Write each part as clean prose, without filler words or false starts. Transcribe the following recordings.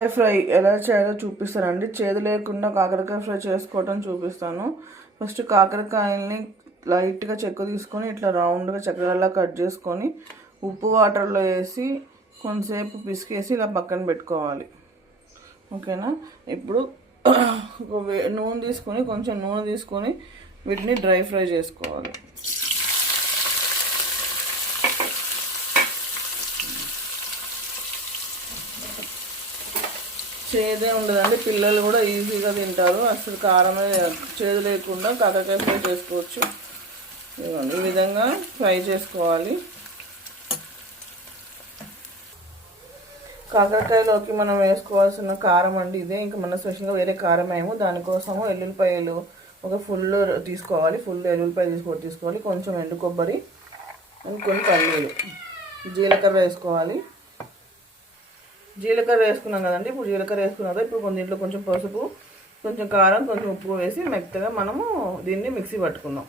Fry ఎలా చేయాలో చూపిస్తానండి. చేదు లేకుండా కాకరకాయ ఫ్రై చేసుకోవటం చూపిస్తాను. ఫస్ట్ కాకరకాయల్ని లైట్గా చెక్కు తీసుకొని ఇట్లా రౌండ్గా చక్రాల్లా కట్ చేసుకొని ఉప్పు వాటర్లో వేసి కొంతసేపు పిసికేసి ఇలా పక్కన పెట్టుకోవాలి. ఓకేనా. ఇప్పుడు కొంచెం నూనె తీసుకొని వీటిని డ్రై ఫ్రై చేసుకోవాలి. చేదే ఉండదండి, పిల్లలు కూడా ఈజీగా తింటారు. అసలు కారమే చేదు లేకుండా కాకరకాయ ఫ్రై చేసుకోవచ్చు. ఈ విధంగా ఫ్రై చేసుకోవాలి. కాకరకాయలోకి మనం వేసుకోవాల్సిన కారం అండి ఇదే, ఇంకా మన స్పెషల్గా వేరే కారం ఏమో. దానికోసము ఎల్లుల్లిపాయలు ఒక ఫుల్ తీసుకోవాలి, ఫుల్ ఎల్లుల్లిపాయలు తీసుకోవాలి, కొంచెం ఎండు కొబ్బరి, కొన్ని పల్లీలు, జీలకర్ర వేసుకోవాలి. జీలకర్ర వేసుకున్నాం కదండి. ఇప్పుడు జీలకర్ర వేసుకున్నాక ఇప్పుడు దీంట్లో కొంచెం పసుపు, కొంచెం కారం, కొంచెం ఉప్పు వేసి మెత్తగా మనము దీన్ని మిక్సీ పట్టుకున్నాం.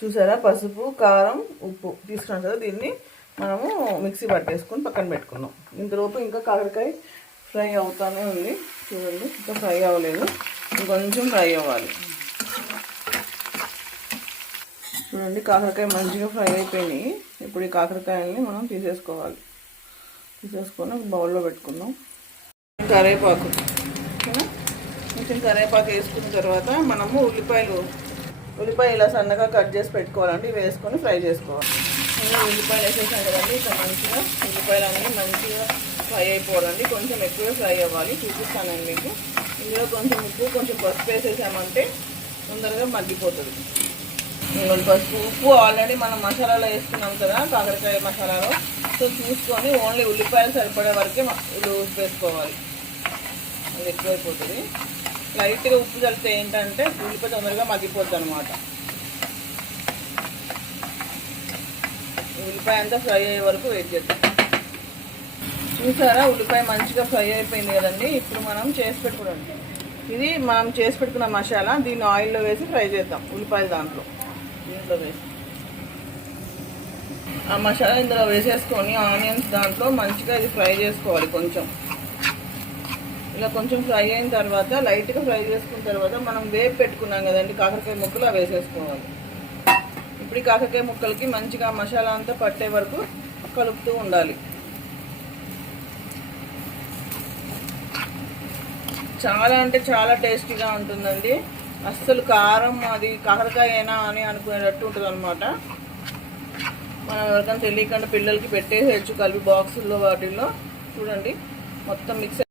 చూసారా, పసుపు, కారం, ఉప్పు తీసుకున్నాం కదా, దీన్ని మనము మిక్సీ పట్టేసుకొని పక్కన పెట్టుకున్నాం. ఇంతలోపు ఇంకా కాకరకాయ ఫ్రై అవుతానే ఉంది. చూడండి, ఇంకా ఫ్రై అవ్వలేదు, ఇంకొంచెం ఫ్రై అవ్వాలి. చూడండి, కాకరకాయ మంచిగా ఫ్రై అయిపోయినాయి. ఇప్పుడు ఈ కాకరకాయల్ని మనం తీసేసుకొని ఒక బౌల్లో పెట్టుకుందాం. కరివేపాకు, కొంచెం కరివేపాకు వేసుకున్న తర్వాత మనము ఉల్లిపాయలు ఇలా సన్నగా కట్ చేసి పెట్టుకోవాలండి. వేసుకొని ఫ్రై చేసుకోవాలి. ఉల్లిపాయలు వేసేసాం కదండి, ఇట్లా మంచిగా ఉల్లిపాయలు అనేవి మంచిగా ఫ్రై అయిపోవాలండి. కొంచెం ఎక్కువ ఫ్రై అవ్వాలి, చూపిస్తానండి మీకు. ఇందులో కొంచెం ఉప్పు, కొంచెం పసుపు వేసేసామంటే తొందరగా మగ్గిపోతుంది. ఉప్పు ఆల్రెడీ మనం మసాలాలో వేసుకున్నాం కదా, కాకరకాయ మసాలాలో. సో చూసుకొని ఓన్లీ ఉల్లిపాయలు సరిపడే వరకే ఉప్పు వేసుకోవాలి, అది ఎక్కువైపోతుంది. లైట్గా ఉప్పు కలిపితే ఏంటంటే ఉల్లిపాయ తొందరగా మగ్గిపోద్ది అనమాట. ఉల్లిపాయ అంతా ఫ్రై అయ్యే వరకు వెయిట్ చేద్దాం. చూసారా, ఉల్లిపాయ మంచిగా ఫ్రై అయిపోయింది కదండి. ఇప్పుడు మనం ఇది మనం చేసి పెట్టుకున్న మసాలా, దీన్ని ఆయిల్లో వేసి ఫ్రై చేద్దాం. ఉల్లిపాయలు దీంట్లో వేసి ఆ మసాలా ఇందులో వేసేసుకొని ఆనియన్స్ దాంట్లో మంచిగా ఇది ఫ్రై చేసుకోవాలి. ఇలా కొంచెం ఫ్రై అయిన తర్వాత, లైట్గా ఫ్రై చేసుకున్న తర్వాత మనం వేపు పెట్టుకున్నాం కదండి కాకరకాయ ముక్కలు, అవి వేసేసుకోవాలి. ఇప్పుడు ఈ కాకరకాయ ముక్కలకి మంచిగా మసాలా అంతా పట్టే వరకు కలుపుతూ ఉండాలి. చాలా అంటే చాలా టేస్టీగా ఉంటుందండి. అస్సలు కారం అది కాకరకాయనా అని అనుకునేటట్టు ఉంటుంది అనమాట. మనం ఎవరికైనా తెలియకుండా పిల్లలకి పెట్టేసేయచ్చు కలిపి బాక్సుల్లో వాటిల్లో. చూడండి, మొత్తం మిక్స్